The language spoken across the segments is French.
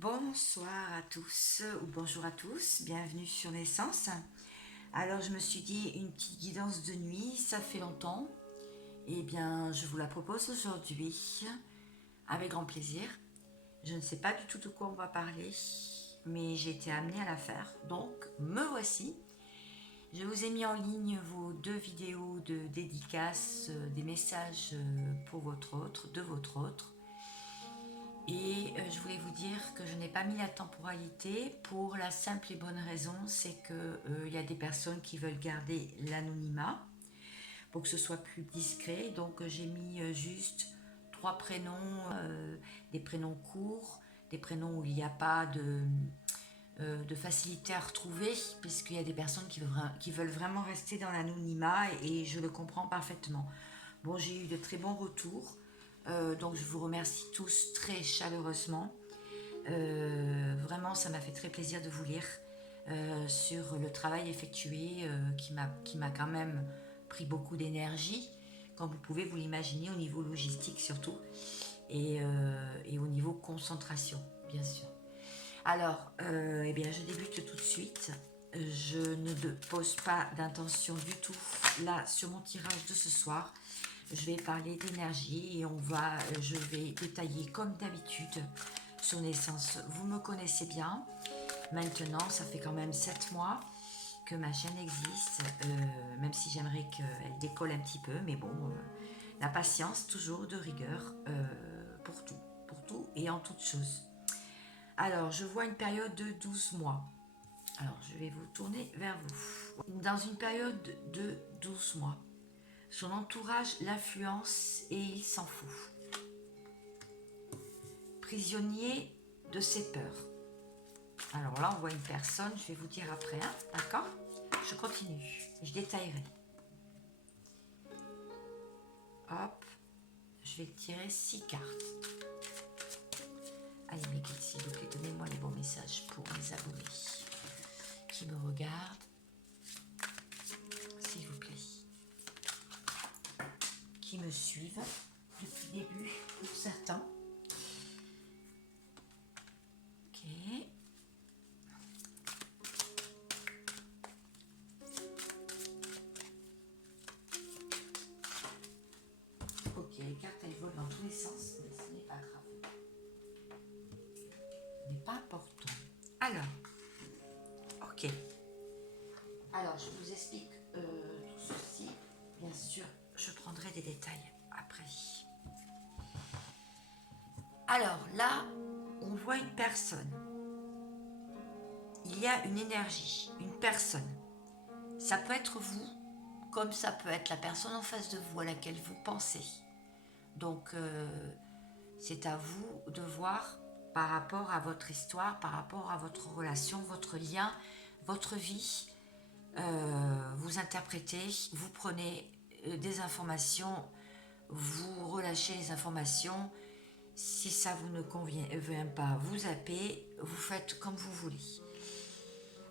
Bonsoir à tous ou bonjour à tous, bienvenue sur Naissance. Alors je me suis dit une petite guidance de nuit, ça fait longtemps. Eh bien je vous la propose aujourd'hui avec grand plaisir. Je ne sais pas du tout de quoi on va parler, mais j'ai été amenée à la faire, donc me voici. Je vous ai mis en ligne vos deux vidéos de dédicaces, des messages pour votre autre, de votre autre. Et je voulais vous dire que je n'ai pas mis la temporalité pour la simple et bonne raison, c'est qu'il y a des personnes qui veulent garder l'anonymat pour que ce soit plus discret. Donc j'ai mis juste trois prénoms, des prénoms courts, des prénoms où il n'y a pas de facilité à retrouver, puisqu'il y a des personnes qui veulent vraiment rester dans l'anonymat et je le comprends parfaitement. Bon, j'ai eu de très bons retours. Donc je vous remercie tous très chaleureusement. Vraiment, ça m'a fait très plaisir de vous lire sur le travail effectué qui m'a quand même pris beaucoup d'énergie, comme vous pouvez vous l'imaginer, au niveau logistique surtout, et au niveau concentration, bien sûr. Alors, eh bien, je débute tout de suite. Je ne pose pas d'intention du tout là sur mon tirage de ce soir. Je vais parler d'énergie et je vais détailler comme d'habitude sur Naissance. Vous me connaissez bien. Maintenant, ça fait quand même 7 mois que ma chaîne existe, même si j'aimerais qu'elle décolle un petit peu, mais bon, la patience, toujours de rigueur pour tout et en toute chose. Alors, je vois une période de 12 mois. Alors, je vais vous tourner vers vous. Dans une période de 12 mois, son entourage l'influence et il s'en fout. Prisonnier de ses peurs. Alors là, on voit une personne, je vais vous dire après, hein, d'accord? Je continue, je détaillerai. Hop, je vais tirer 6 cartes. Allez, mes guides, s'il vous plaît, donnez-moi les bons messages pour mes abonnés qui me regardent. S'il vous plaît. Qui me suivent depuis le début, pour certains. Ok. Ok, les cartes elles volent dans tous les sens, mais ce n'est pas grave. Ce n'est pas important. Alors, ok. Alors, je vous explique tout ceci. Bien sûr, je prendrai des détails après. Alors là, on voit une personne. Il y a une énergie, une personne. Ça peut être vous, comme ça peut être la personne en face de vous à laquelle vous pensez. Donc, c'est à vous de voir par rapport à votre histoire, par rapport à votre relation, votre lien, votre vie. Vous interprétez, vous prenez des informations, vous relâchez les informations. Si ça vous ne convient pas, vous zappez, vous faites comme vous voulez.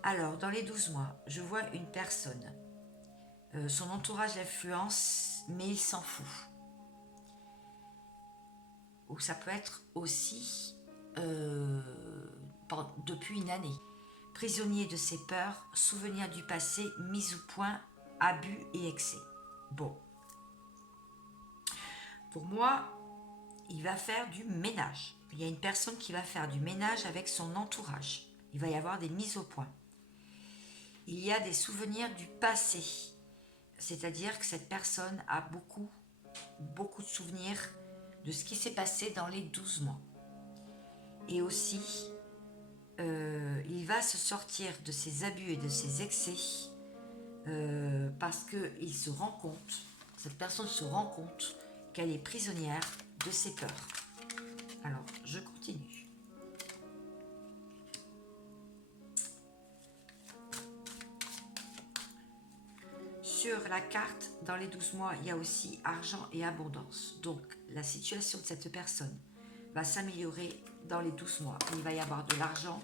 Alors, dans les 12 mois, je vois une personne. Son entourage l'influence, mais il s'en fout. Ou ça peut être aussi depuis une année. Prisonnier de ses peurs, souvenirs du passé, mise au point, abus et excès. Bon. Pour moi, il va faire du ménage. Il y a une personne qui va faire du ménage avec son entourage. Il va y avoir des mises au point. Il y a des souvenirs du passé. C'est-à-dire que cette personne a beaucoup de souvenirs de ce qui s'est passé dans les 12 mois. Et aussi, il va se sortir de ses abus et de ses excès parce qu'il se rend compte, cette personne se rend compte qu'elle est prisonnière de ses peurs. Alors, je continue. Sur la carte, dans les 12 mois, il y a aussi argent et abondance. Donc, la situation de cette personne va s'améliorer dans les 12 mois. Il va y avoir de l'argent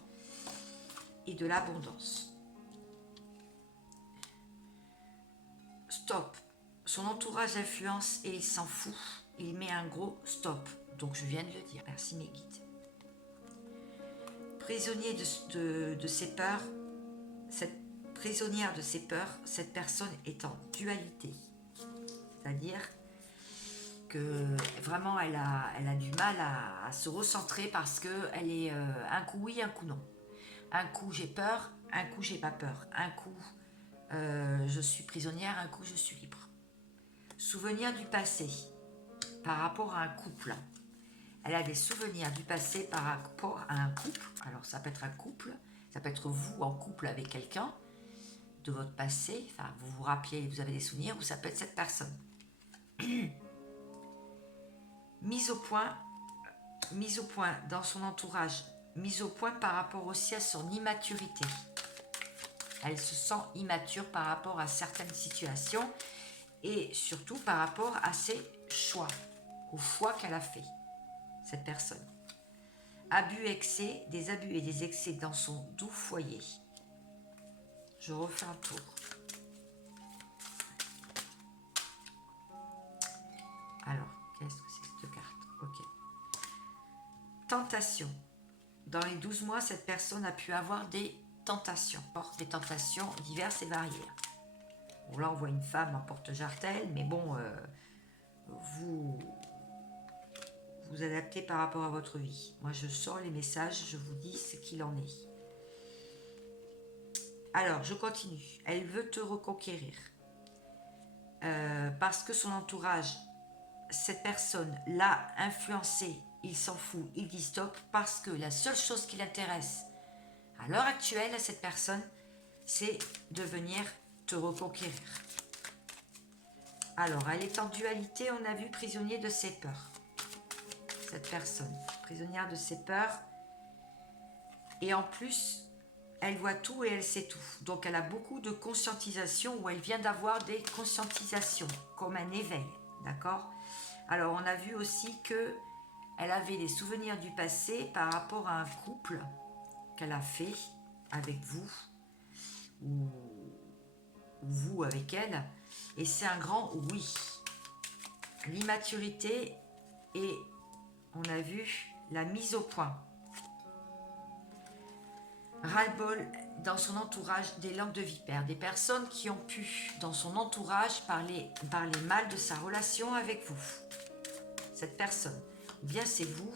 et de l'abondance. Stop. Son entourage influence et il s'en fout. Il met un gros stop. Donc, je viens de le dire. Merci mes guides. prisonnier de ses peurs, cette prisonnière de ses peurs, cette personne est en dualité. C'est-à-dire que vraiment elle a du mal à se recentrer parce qu'elle est un coup oui, un coup non. Un coup j'ai peur, un coup j'ai pas peur. Un coup je suis prisonnière, un coup je suis libre. Souvenir du passé par rapport à un couple. Elle a des souvenirs du passé par rapport à un couple. Alors ça peut être un couple, ça peut être vous en couple avec quelqu'un de votre passé. Enfin, vous vous rappelez, vous avez des souvenirs, ou ça peut être cette personne. Mise au point dans son entourage, mise au point par rapport aussi à son immaturité. Elle se sent immature par rapport à certaines situations et surtout par rapport à ses choix, aux choix qu'elle a fait, cette personne. Abus, excès, des abus et des excès dans son doux foyer. Je refais un tour. Alors, qu'est-ce que c'est cette carte? Ok. Tentation. Dans les 12 mois, cette personne a pu avoir des tentations diverses et variées. Bon, là, on voit une femme en porte-jartel, mais bon, vous adaptez par rapport à votre vie. Moi, je sors les messages, je vous dis ce qu'il en est. Alors, je continue. Elle veut te reconquérir. Parce que son entourage, cette personne l'a influencé, il s'en fout, il dit stop, parce que la seule chose qui l'intéresse à l'heure actuelle à cette personne, c'est de venir te reconquérir. Alors, elle est en dualité, on a vu prisonnier de ses peurs. Cette personne, prisonnière de ses peurs. Et en plus, elle voit tout et elle sait tout. Donc, elle a beaucoup de conscientisation, ou elle vient d'avoir des conscientisations, comme un éveil, d'accord? Alors, on a vu aussi que elle avait des souvenirs du passé par rapport à un couple qu'elle a fait avec vous, ou vous avec elle, et c'est un grand oui. L'immaturité et on a vu la mise au point. Ras-le-bol dans son entourage des langues de vipère, des personnes qui ont pu dans son entourage parler mal de sa relation avec vous, cette personne, ou bien c'est vous,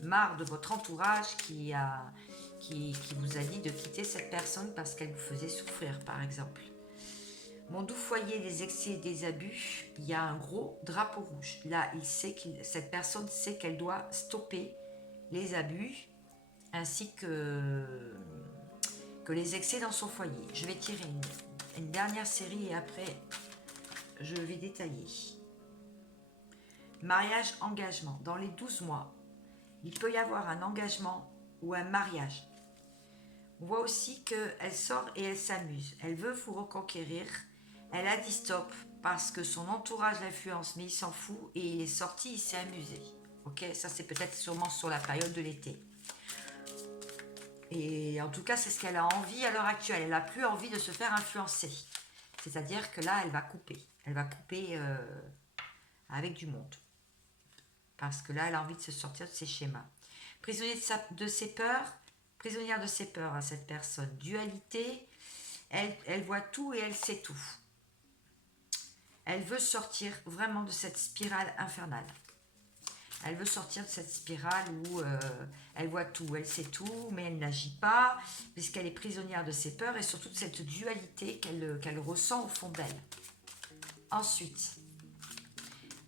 marre de votre entourage qui vous a dit de quitter cette personne parce qu'elle vous faisait souffrir, par exemple. Mon doux foyer des excès et des abus, il y a un gros drapeau rouge. Là, cette personne sait qu'elle doit stopper les abus ainsi que les excès dans son foyer. Je vais tirer une dernière série et après, je vais détailler. Mariage, engagement. Dans les 12 mois, il peut y avoir un engagement ou un mariage. On voit aussi qu'elle sort et elle s'amuse. Elle veut vous reconquérir. Elle a dit stop parce que son entourage l'influence, mais il s'en fout et il est sorti, il s'est amusé. Ok, ça c'est peut-être sûrement sur la période de l'été. Et en tout cas, c'est ce qu'elle a envie à l'heure actuelle. Elle n'a plus envie de se faire influencer. C'est-à-dire que là, elle va couper. Elle va couper avec du monde. Parce que là, elle a envie de se sortir de ses schémas. Prisonnier de ses peurs, prisonnière de ses peurs à cette personne. Dualité, elle voit tout et elle sait tout. Elle veut sortir vraiment de cette spirale infernale. Elle veut sortir de cette spirale où elle voit tout, elle sait tout, mais elle n'agit pas, puisqu'elle est prisonnière de ses peurs et surtout de cette dualité qu'elle ressent au fond d'elle. Ensuite,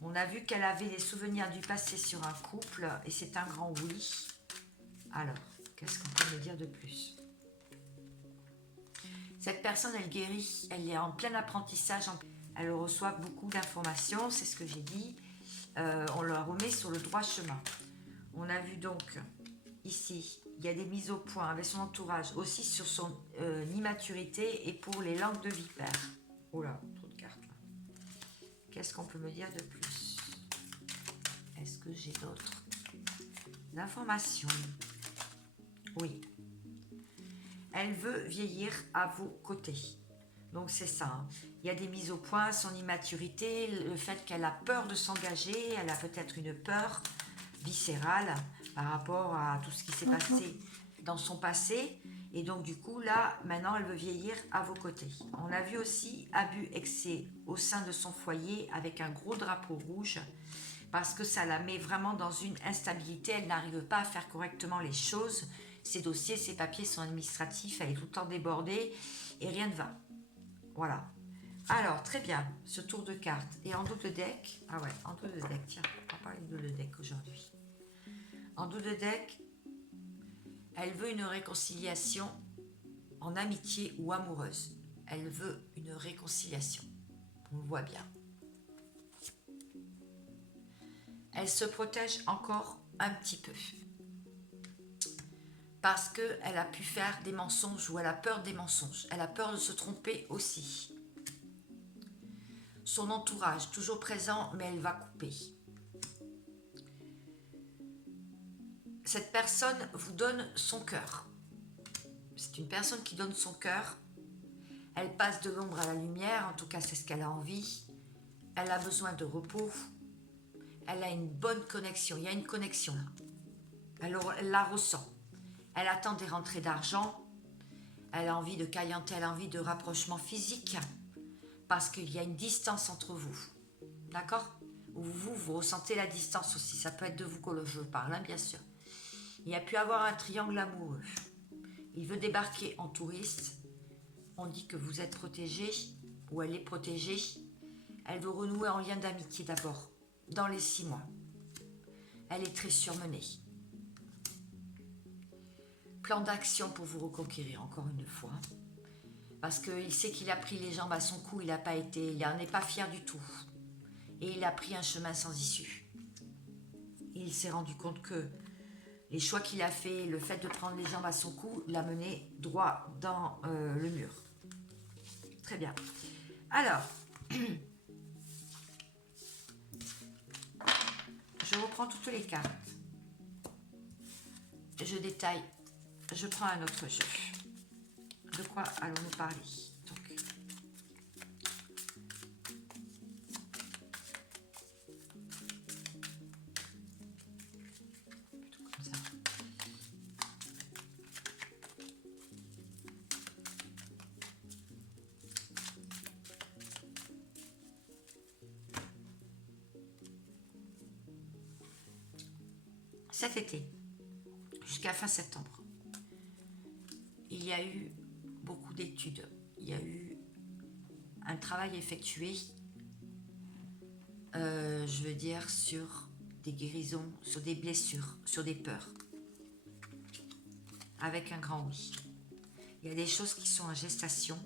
on a vu qu'elle avait des souvenirs du passé sur un couple, et c'est un grand oui. Alors, qu'est-ce qu'on peut me dire de plus? Cette personne, elle guérit, elle est en plein apprentissage, elle reçoit beaucoup d'informations, c'est ce que j'ai dit. On la remet sur le droit chemin. On a vu donc ici, il y a des mises au point avec son entourage, aussi sur son immaturité et pour les langues de vipère. Oh là, trop de cartes. Qu'est-ce qu'on peut me dire de plus? Est-ce que j'ai d'autres informations? Oui. Elle veut vieillir à vos côtés. Donc c'est ça. Hein. Il y a des mises au point, son immaturité, le fait qu'elle a peur de s'engager, elle a peut-être une peur viscérale par rapport à tout ce qui s'est passé dans son passé. Et donc du coup, là, maintenant, elle veut vieillir à vos côtés. On a vu aussi abus excès au sein de son foyer avec un gros drapeau rouge parce que ça la met vraiment dans une instabilité. Elle n'arrive pas à faire correctement les choses. Ses dossiers, ses papiers sont administratifs. Elle est tout le temps débordée et rien ne va. Voilà. Alors, très bien, ce tour de cartes. Et en dos de deck, ah ouais, en dos de deck, tiens, on va parler de dos de deck aujourd'hui. En dos de deck, elle veut une réconciliation en amitié ou amoureuse. Elle veut une réconciliation. On le voit bien. Elle se protège encore un petit peu. Parce qu'elle a pu faire des mensonges ou elle a peur des mensonges. Elle a peur de se tromper aussi. Son entourage, toujours présent, mais elle va couper. Cette personne vous donne son cœur. C'est une personne qui donne son cœur. Elle passe de l'ombre à la lumière, en tout cas c'est ce qu'elle a envie. Elle a besoin de repos. Elle a une bonne connexion. Il y a une connexion là. Elle la ressent. Elle attend des rentrées d'argent. Elle a envie de clientèle, elle a envie de rapprochement physique. Parce qu'il y a une distance entre vous. D'accord ? Vous ressentez la distance aussi. Ça peut être de vous que je parle, hein, bien sûr. Il y a pu avoir un triangle amoureux. Il veut débarquer en touriste. On dit que vous êtes protégé, ou elle est protégée. Elle veut renouer en lien d'amitié d'abord, dans les 6 mois. Elle est très surmenée. Plan d'action pour vous reconquérir, encore une fois. Parce qu'il sait qu'il a pris les jambes à son cou, il n'en est pas fier du tout. Et il a pris un chemin sans issue. Et il s'est rendu compte que les choix qu'il a fait, le fait de prendre les jambes à son cou, l'a mené droit dans le mur. Très bien. Alors, je reprends toutes les cartes. Je détaille. Je prends un autre jeu. De quoi allons-nous parler? Donc, plutôt comme ça. Cet été, jusqu'à fin septembre, il y a eu beaucoup d'études. Il y a eu un travail effectué, je veux dire, sur des guérisons, sur des blessures, sur des peurs. Avec un grand oui. Il y a des choses qui sont en gestation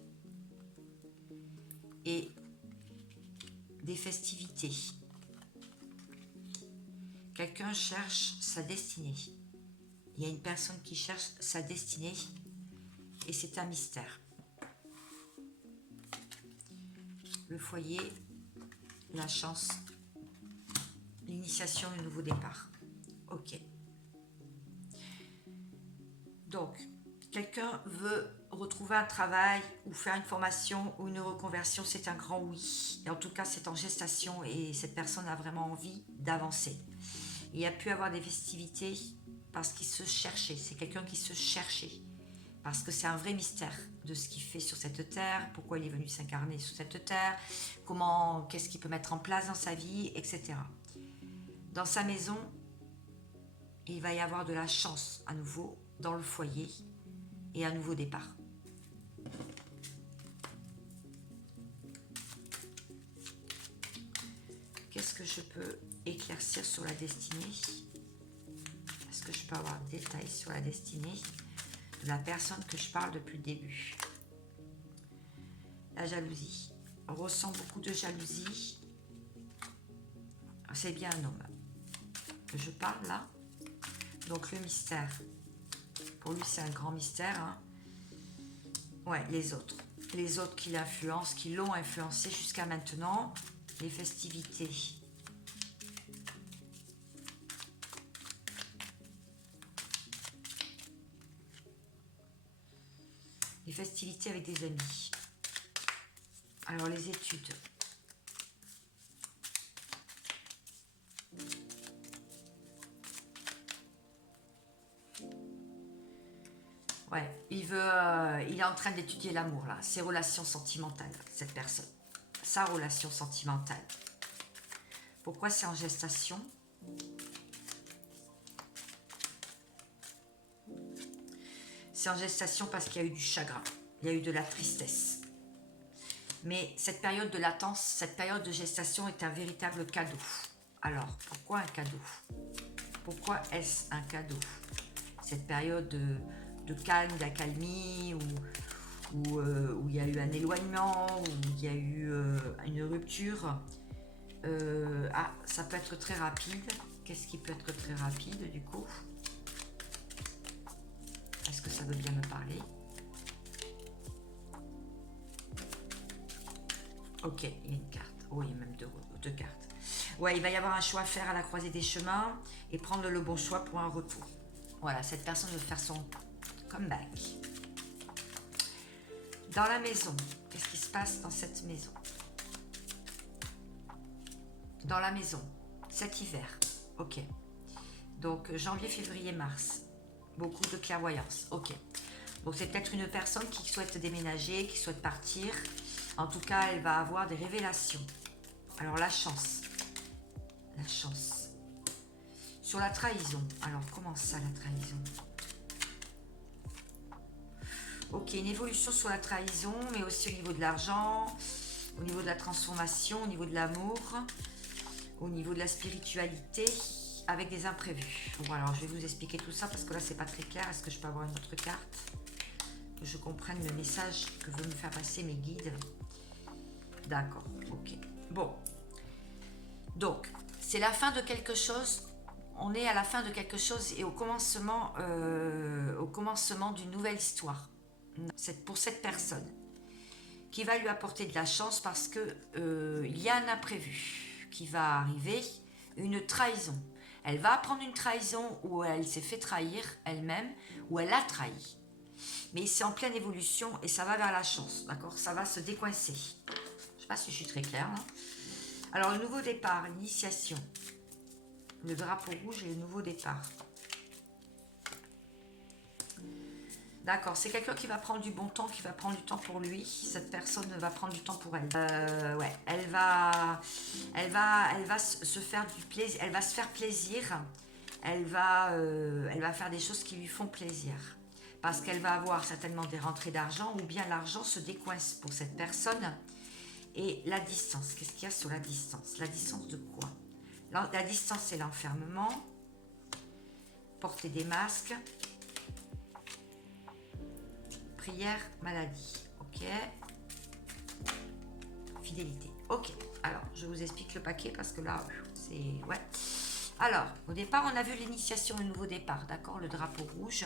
et des festivités. Quelqu'un cherche sa destinée. Il y a une personne qui cherche sa destinée et c'est un mystère. Le foyer, la chance, l'initiation, le nouveau départ. Ok. Donc, quelqu'un veut retrouver un travail ou faire une formation ou une reconversion, c'est un grand oui. Et en tout cas, c'est en gestation et cette personne a vraiment envie d'avancer. Il y a pu avoir des festivités parce qu'il se cherchait. C'est quelqu'un qui se cherchait. Parce que c'est un vrai mystère de ce qu'il fait sur cette terre, pourquoi il est venu s'incarner sur cette terre, qu'est-ce qu'il peut mettre en place dans sa vie, etc. Dans sa maison, il va y avoir de la chance à nouveau dans le foyer et un nouveau départ. Qu'est-ce que je peux éclaircir sur la destinée? Est-ce que je peux avoir des détails sur la destinée de la personne que je parle depuis le début? La jalousie. On ressent beaucoup de jalousie. C'est bien un homme que je parle là. Donc le mystère. Pour lui, c'est un grand mystère. Hein. Ouais, les autres. Les autres qui l'influencent, qui l'ont influencé jusqu'à maintenant. Les festivités. Les festivités avec des amis. Alors les études. Ouais, il est en train d'étudier l'amour, là. Ses relations sentimentales, cette personne. Sa relation sentimentale. Pourquoi c'est en gestation? C'est en gestation parce qu'il y a eu du chagrin. Il y a eu de la tristesse. Mais cette période de latence, cette période de gestation est un véritable cadeau. Alors, pourquoi un cadeau? Pourquoi est-ce un cadeau? Cette période de calme, d'accalmie, où il y a eu un éloignement, où il y a eu une rupture. Ça peut être très rapide. Qu'est-ce qui peut être très rapide du coup? Est-ce que ça veut bien me parler? Ok, il y a une carte. Oh, il y a même deux cartes. Ouais, il va y avoir un choix à faire à la croisée des chemins et prendre le bon choix pour un retour. Voilà, cette personne veut faire son comeback. Dans la maison, qu'est-ce qui se passe dans cette maison? Dans la maison, cet hiver. Ok. Donc, janvier, février, mars. Beaucoup de clairvoyance. Ok. Donc, c'est peut-être une personne qui souhaite déménager, qui souhaite partir. En tout cas, elle va avoir des révélations. Alors, la chance. La chance. Sur la trahison. Alors, comment ça, la trahison? Ok, une évolution sur la trahison, mais aussi au niveau de l'argent, au niveau de la transformation, au niveau de l'amour, au niveau de la spiritualité, avec des imprévus. Bon, alors, je vais vous expliquer tout ça parce que là, c'est pas très clair. Est-ce que je peux avoir une autre carte? Que je comprenne le message que veulent me faire passer mes guides. D'accord, ok. Bon. Donc, c'est la fin de quelque chose. On est à la fin de quelque chose et au commencement d'une nouvelle histoire. C'est pour cette personne qui va lui apporter de la chance parce que il y a un imprévu qui va arriver, une trahison. Elle va apprendre une trahison où elle s'est fait trahir elle-même, où elle a trahi. Mais c'est en pleine évolution et ça va vers la chance, d'accord? Ça va se décoincer. Je ne sais pas si je suis très claire, là. Alors, le nouveau départ, l'initiation. Le drapeau rouge et le nouveau départ. D'accord, c'est quelqu'un qui va prendre du bon temps, qui va prendre du temps pour lui. Cette personne va prendre du temps pour elle. Ouais, elle va se faire du plaisir. Elle va se faire plaisir. Elle va faire des choses qui lui font plaisir. Parce qu'elle va avoir certainement des rentrées d'argent ou bien l'argent se décoince pour cette personne. Et la distance, qu'est-ce qu'il y a sur la distance? La distance de quoi? La distance, c'est l'enfermement. Porter des masques. Prière, maladie. Ok. Fidélité. Ok. Alors, je vous explique le paquet parce que là, c'est... Ouais. Alors, au départ, on a vu l'initiation, le nouveau départ. D'accord? Le drapeau rouge.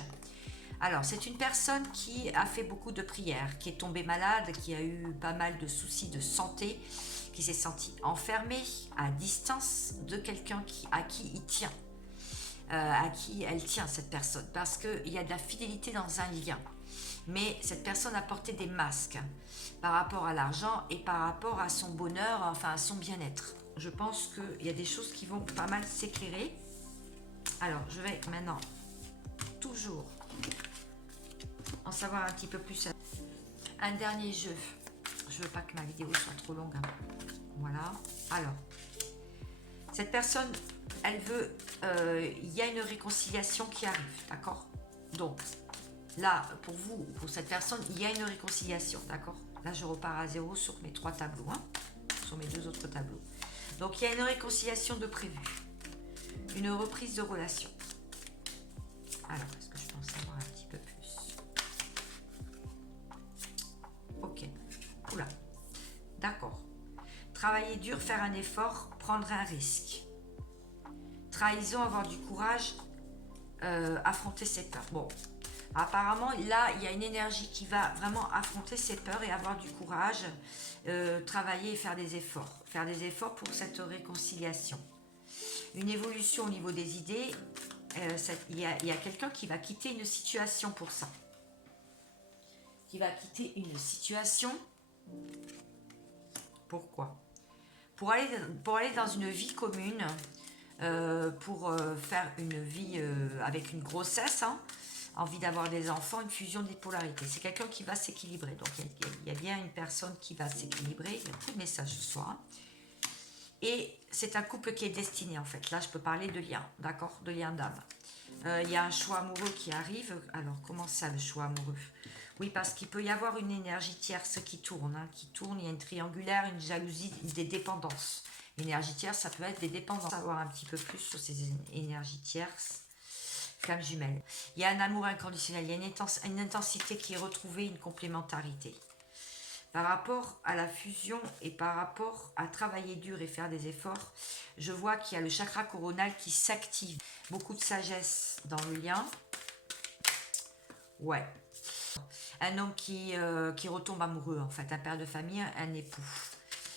Alors, c'est une personne qui a fait beaucoup de prières, qui est tombée malade, qui a eu pas mal de soucis de santé, qui s'est sentie enfermée à distance de quelqu'un à qui il tient, à qui elle tient, cette personne, parce qu'il y a de la fidélité dans un lien. Mais cette personne a porté des masques par rapport à l'argent et par rapport à son bonheur, enfin à son bien-être. Je pense qu'il y a des choses qui vont pas mal s'éclairer. Alors, je vais maintenant toujours en savoir un petit peu plus. Un dernier jeu. Je veux pas que ma vidéo soit trop longue. Voilà. Alors, cette personne, elle veut... il y a une réconciliation qui arrive, d'accord? Donc, là, pour vous, pour cette personne, il y a une réconciliation, d'accord? Là, je repars à zéro sur mes 3 tableaux, hein, sur mes 2 autres tableaux. Donc, il y a une réconciliation de prévu. Une reprise de relation. Alors, est-ce que je peux en savoir un petit peu plus? Ok. Oula. D'accord. Travailler dur, faire un effort, prendre un risque. Trahison, avoir du courage, affronter ses peurs. Bon. Apparemment, là, il y a une énergie qui va vraiment affronter ses peurs et avoir du courage, travailler et faire des efforts. Faire des efforts pour cette réconciliation. Une évolution au niveau des idées. Il y a quelqu'un qui va quitter une situation pour ça. Qui va quitter une situation. Pourquoi? Pour aller dans une vie commune, pour faire une vie avec une grossesse, hein, envie d'avoir des enfants, une fusion des polarités. C'est quelqu'un qui va s'équilibrer. Donc, il y a bien une personne qui va s'équilibrer. Il y a beaucoup de messages ce soir. Hein. Et c'est un couple qui est destiné, en fait. Là, je peux parler de lien, d'accord? De lien d'âme. Il y a un choix amoureux qui arrive. Alors, comment ça, le choix amoureux? Oui, parce qu'il peut y avoir une énergie tierce qui tourne. Hein, qui tourne. Il y a une triangulaire, une jalousie, des dépendances. Énergie tierce, ça peut être des dépendances. Savoir un petit peu plus sur ces énergies tierces. Flamme jumelle. Il y a un amour inconditionnel. Il y a une intensité qui est retrouvée, une complémentarité. Par rapport à la fusion et par rapport à travailler dur et faire des efforts, je vois qu'il y a le chakra coronal qui s'active. Beaucoup de sagesse dans le lien. Ouais. Un homme qui retombe amoureux, en fait. Un père de famille, un époux.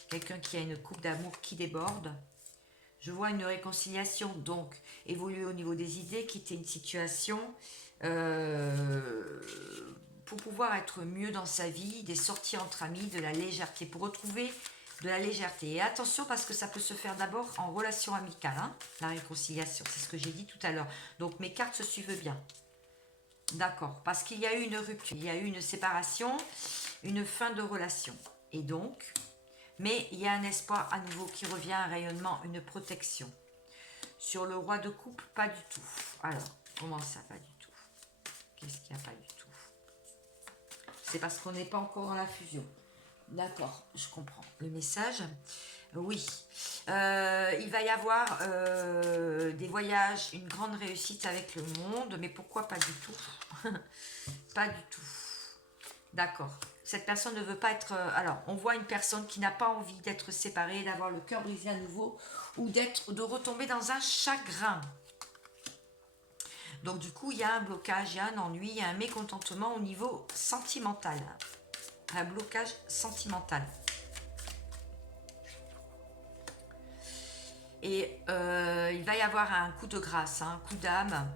Quelqu'un qui a une coupe d'amour qui déborde. Je vois une réconciliation, donc, évoluer au niveau des idées, quitter une situation pour pouvoir être mieux dans sa vie, des sorties entre amis, de la légèreté, pour retrouver de la légèreté. Et attention, parce que ça peut se faire d'abord en relation amicale, hein, la réconciliation, c'est ce que j'ai dit tout à l'heure. Donc, mes cartes se suivent bien. D'accord, parce qu'il y a eu une rupture, il y a eu une séparation, une fin de relation. Et donc... mais il y a un espoir à nouveau qui revient, un rayonnement, une protection. Sur le roi de coupe, pas du tout. Alors, comment ça, pas du tout? Qu'est-ce qu'il n'y a pas du tout? C'est parce qu'on n'est pas encore dans la fusion. D'accord, je comprends. Le message, oui. Il va y avoir des voyages, une grande réussite avec le monde, mais pourquoi pas du tout? Pas du tout. D'accord. Cette personne ne veut pas être... alors, on voit une personne qui n'a pas envie d'être séparée, d'avoir le cœur brisé à nouveau, ou de retomber dans un chagrin. Donc, du coup, il y a un blocage, il y a un ennui, il y a un mécontentement au niveau sentimental. Un blocage sentimental. Et il va y avoir un coup de grâce, un coup d'âme.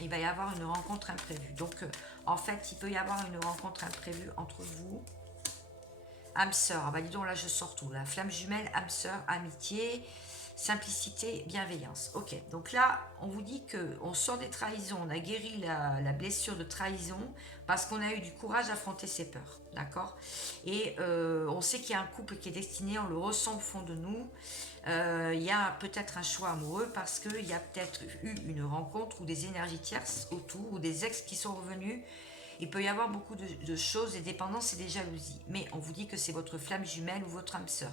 Il va y avoir une rencontre imprévue. Donc, en fait, il peut y avoir une rencontre imprévue entre vous. Âme sœur, ah bah dis donc, là je sors tout. La flamme jumelle, âme sœur, amitié, simplicité, bienveillance. Ok, donc là, on vous dit qu'on sort des trahisons, on a guéri la blessure de trahison parce qu'on a eu du courage d'affronter ses peurs, d'accord? Et on sait qu'il y a un couple qui est destiné, on le ressent au fond de nous. Il y a peut-être un choix amoureux parce qu'il y a peut-être eu une rencontre ou des énergies tierces autour ou des ex qui sont revenus. Il peut y avoir beaucoup de choses, des dépendances et des jalousies. Mais on vous dit que c'est votre flamme jumelle ou votre âme sœur.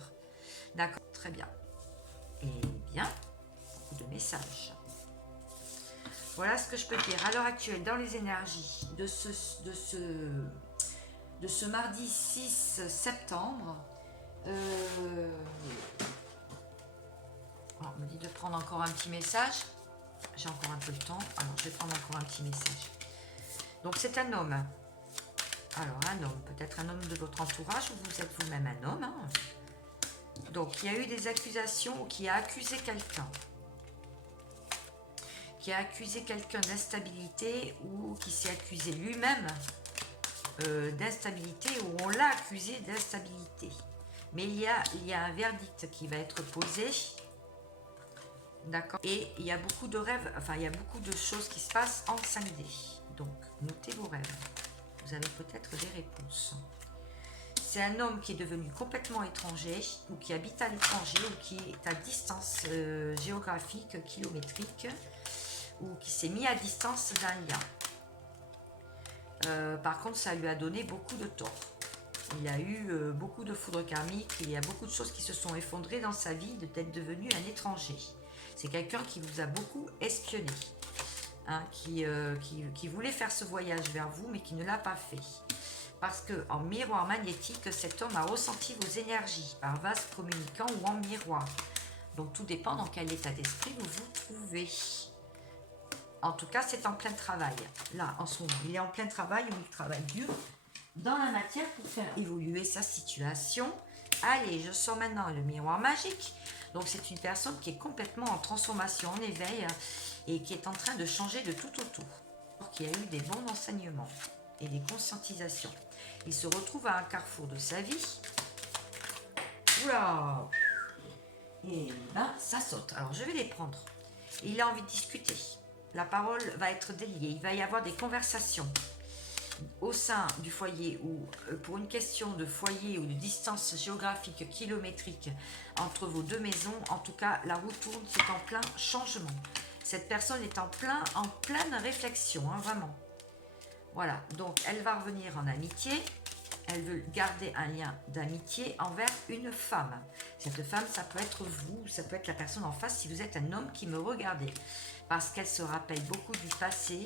D'accord, très bien. Et bien, beaucoup de messages. Voilà ce que je peux dire. À l'heure actuelle, dans les énergies de ce mardi 6 septembre, on me dit de prendre encore un petit message. J'ai encore un peu de temps. Alors, je vais prendre encore un petit message. Donc, c'est un homme. Alors, un homme, peut-être un homme de votre entourage ou vous êtes vous-même un homme. Hein. Donc, il y a eu des accusations ou qui a accusé quelqu'un. Qui a accusé quelqu'un d'instabilité ou qui s'est accusé lui-même d'instabilité ou on l'a accusé d'instabilité. Mais il y a un verdict qui va être posé. D'accord. Et il y a beaucoup de rêves, enfin, il y a beaucoup de choses qui se passent en 5D. Donc, notez vos rêves. Vous avez peut-être des réponses. C'est un homme qui est devenu complètement étranger ou qui habite à l'étranger ou qui est à distance géographique, kilométrique ou qui s'est mis à distance d'un lien. Par contre, ça lui a donné beaucoup de tort. Il a eu beaucoup de foudre karmique, il y a beaucoup de choses qui se sont effondrées dans sa vie d'être devenu un étranger. C'est quelqu'un qui vous a beaucoup espionné, hein, qui voulait faire ce voyage vers vous, mais qui ne l'a pas fait. Parce qu'en miroir magnétique, cet homme a ressenti vos énergies, par vase communicant ou en miroir. Donc tout dépend dans quel état d'esprit vous vous trouvez. En tout cas, c'est en plein travail. Là, en ce moment, il est en plein travail, ou il travaille dur dans la matière pour faire évoluer sa situation. Allez, je sors maintenant le miroir magique. Donc, c'est une personne qui est complètement en transformation, en éveil et qui est en train de changer de tout autour. Qui a eu des bons enseignements et des conscientisations. Il se retrouve à un carrefour de sa vie. Oula! Et ben, ça saute. Alors, je vais les prendre. Il a envie de discuter. la parole va être déliée. Il va y avoir des conversations au sein du foyer ou pour une question de foyer ou de distance géographique kilométrique entre vos deux maisons. En tout cas, la roue tourne, c'est en plein changement. Cette personne est en pleine réflexion, hein, vraiment. Voilà, donc elle va revenir en amitié. Elle veut garder un lien d'amitié envers une femme. Cette femme, ça peut être vous, ça peut être la personne en face si vous êtes un homme qui me regardez. Parce qu'elle se rappelle beaucoup du passé.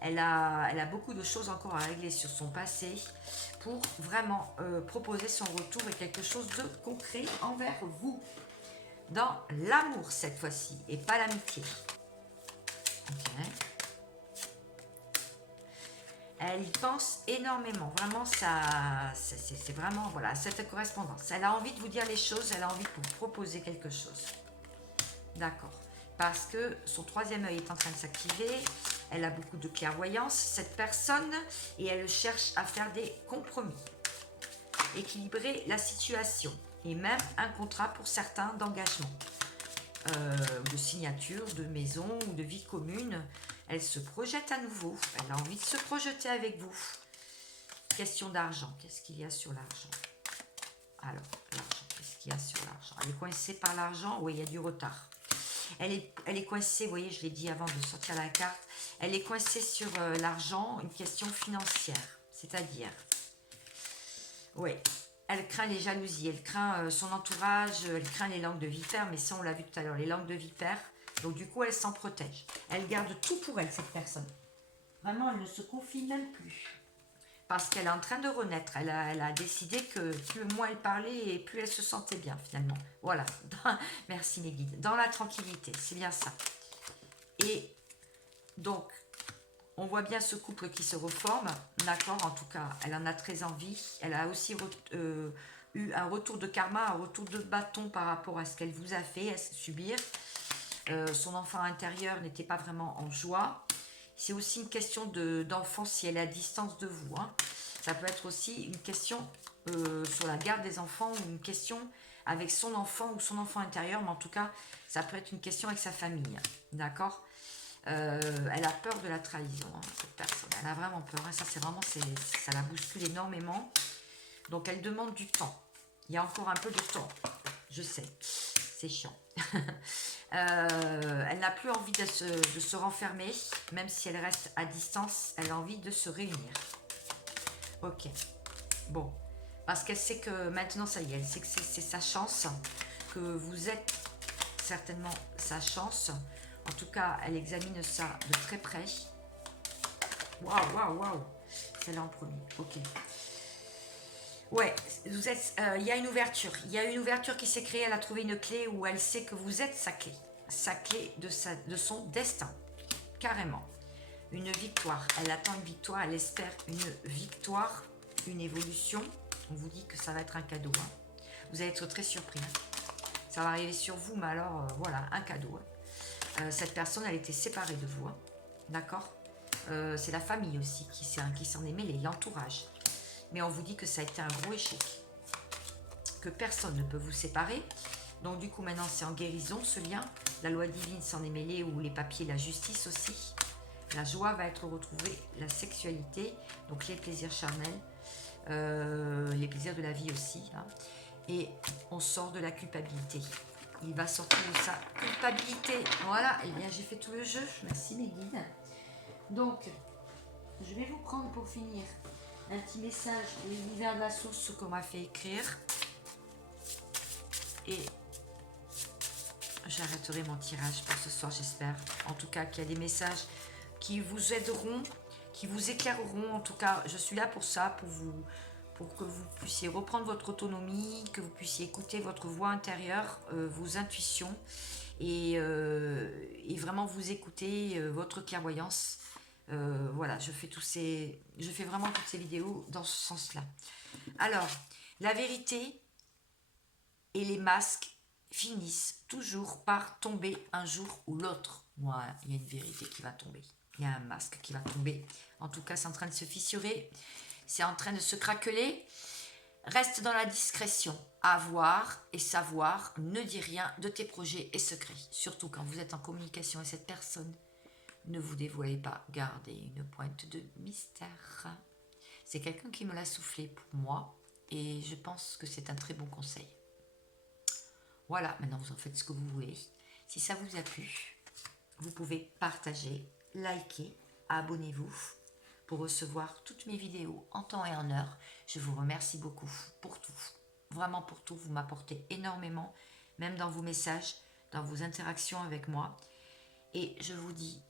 Elle a beaucoup de choses encore à régler sur son passé pour vraiment proposer son retour et quelque chose de concret envers vous. Dans l'amour cette fois-ci et pas l'amitié. Ok. Elle y pense énormément, vraiment, ça, c'est vraiment, voilà, cette correspondance. Elle a envie de vous dire les choses, elle a envie de vous proposer quelque chose. D'accord. Parce que son troisième œil est en train de s'activer, elle a beaucoup de clairvoyance, cette personne, et elle cherche à faire des compromis. Équilibrer la situation, et même un contrat pour certains d'engagement. De signature, de maison ou de vie commune. Elle se projette à nouveau. Elle a envie de se projeter avec vous. Question d'argent. Qu'est-ce qu'il y a sur l'argent? Alors, l'argent. Qu'est-ce qu'il y a sur l'argent? Elle est coincée par l'argent? Oui, il y a du retard. Elle est coincée, vous voyez, je l'ai dit avant de sortir la carte. Elle est coincée sur l'argent, une question financière. C'est-à-dire, oui, elle craint les jalousies, elle craint son entourage, elle craint les langues de vipère, mais ça on l'a vu tout à l'heure, les langues de vipère. Donc du coup, elle s'en protège. Elle garde tout pour elle, cette personne. Vraiment, elle ne se confie même plus. Parce qu'elle est en train de renaître. Elle a décidé que plus moins elle parlait et plus elle se sentait bien finalement. Voilà. Merci mes guides. Dans la tranquillité, c'est bien ça. Et donc, on voit bien ce couple qui se reforme. D'accord, en tout cas, elle en a très envie. Elle a aussi eu un retour de karma, un retour de bâton par rapport à ce qu'elle vous a fait subir. Son enfant intérieur n'était pas vraiment en joie. C'est aussi une question d'enfant si elle est à distance de vous. Hein. Ça peut être aussi une question sur la garde des enfants ou une question avec son enfant ou son enfant intérieur. Mais en tout cas, ça peut être une question avec sa famille. D'accord. Elle a peur de la trahison, hein, cette personne. Elle a vraiment peur. Hein. Ça, c'est vraiment, ça la bouscule énormément. Donc, elle demande du temps. Il y a encore un peu de temps. Je sais. C'est chiant. Elle n'a plus envie de se renfermer, même si elle reste à distance, elle a envie de se réunir. Ok, bon, parce qu'elle sait que maintenant, ça y est, elle sait que c'est sa chance, que vous êtes certainement sa chance. En tout cas, elle examine ça de très près. Waouh, waouh, waouh, c'est là en premier, ok. Ouais, vous êtes, il y a une ouverture. Il y a une ouverture qui s'est créée. Elle a trouvé une clé où elle sait que vous êtes sa clé de son destin, carrément. Une victoire. Elle attend une victoire. Elle espère une victoire, une évolution. On vous dit que ça va être un cadeau. Hein. Vous allez être très surpris. Hein. Ça va arriver sur vous, mais alors voilà, un cadeau. Hein. Cette personne, elle était séparée de vous. Hein. D'accord. C'est la famille aussi qui s'en est mêlée, l'entourage. Mais on vous dit que ça a été un gros échec. Que personne ne peut vous séparer. Donc du coup, maintenant, c'est en guérison, ce lien. La loi divine s'en est mêlée, ou les papiers, la justice aussi. La joie va être retrouvée, la sexualité, donc les plaisirs charnels, les plaisirs de la vie aussi. Hein. Et on sort de la culpabilité. Il va sortir de sa culpabilité. Voilà, et bien j'ai fait tout le jeu. Merci mes guides. Donc, je vais vous prendre pour finir un petit message de l'univers de la source qu'on m'a fait écrire. Et j'arrêterai mon tirage pour ce soir, j'espère. En tout cas, qu'il y a des messages qui vous aideront, qui vous éclaireront. En tout cas, je suis là pour ça, pour que vous puissiez reprendre votre autonomie, que vous puissiez écouter votre voix intérieure, vos intuitions, et vraiment vous écouter, votre clairvoyance. Voilà, je fais vraiment toutes ces vidéos dans ce sens-là. Alors, la vérité et les masques finissent toujours par tomber un jour ou l'autre. Moi, il y a une vérité qui va tomber. Il y a un masque qui va tomber. En tout cas, c'est en train de se fissurer. C'est en train de se craqueler. Reste dans la discrétion. Avoir et savoir. Ne dis rien de tes projets et secrets. Surtout quand vous êtes en communication avec cette personne. Ne vous dévoilez pas, gardez une pointe de mystère. C'est quelqu'un qui me l'a soufflé pour moi et je pense que c'est un très bon conseil. Voilà, maintenant vous en faites ce que vous voulez. Si ça vous a plu, vous pouvez partager, liker, abonnez-vous pour recevoir toutes mes vidéos en temps et en heure. Je vous remercie beaucoup pour tout. Vraiment pour tout, vous m'apportez énormément, même dans vos messages, dans vos interactions avec moi. Et je vous dis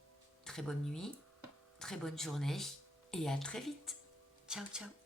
très bonne nuit, très bonne journée et à très vite. Ciao, ciao.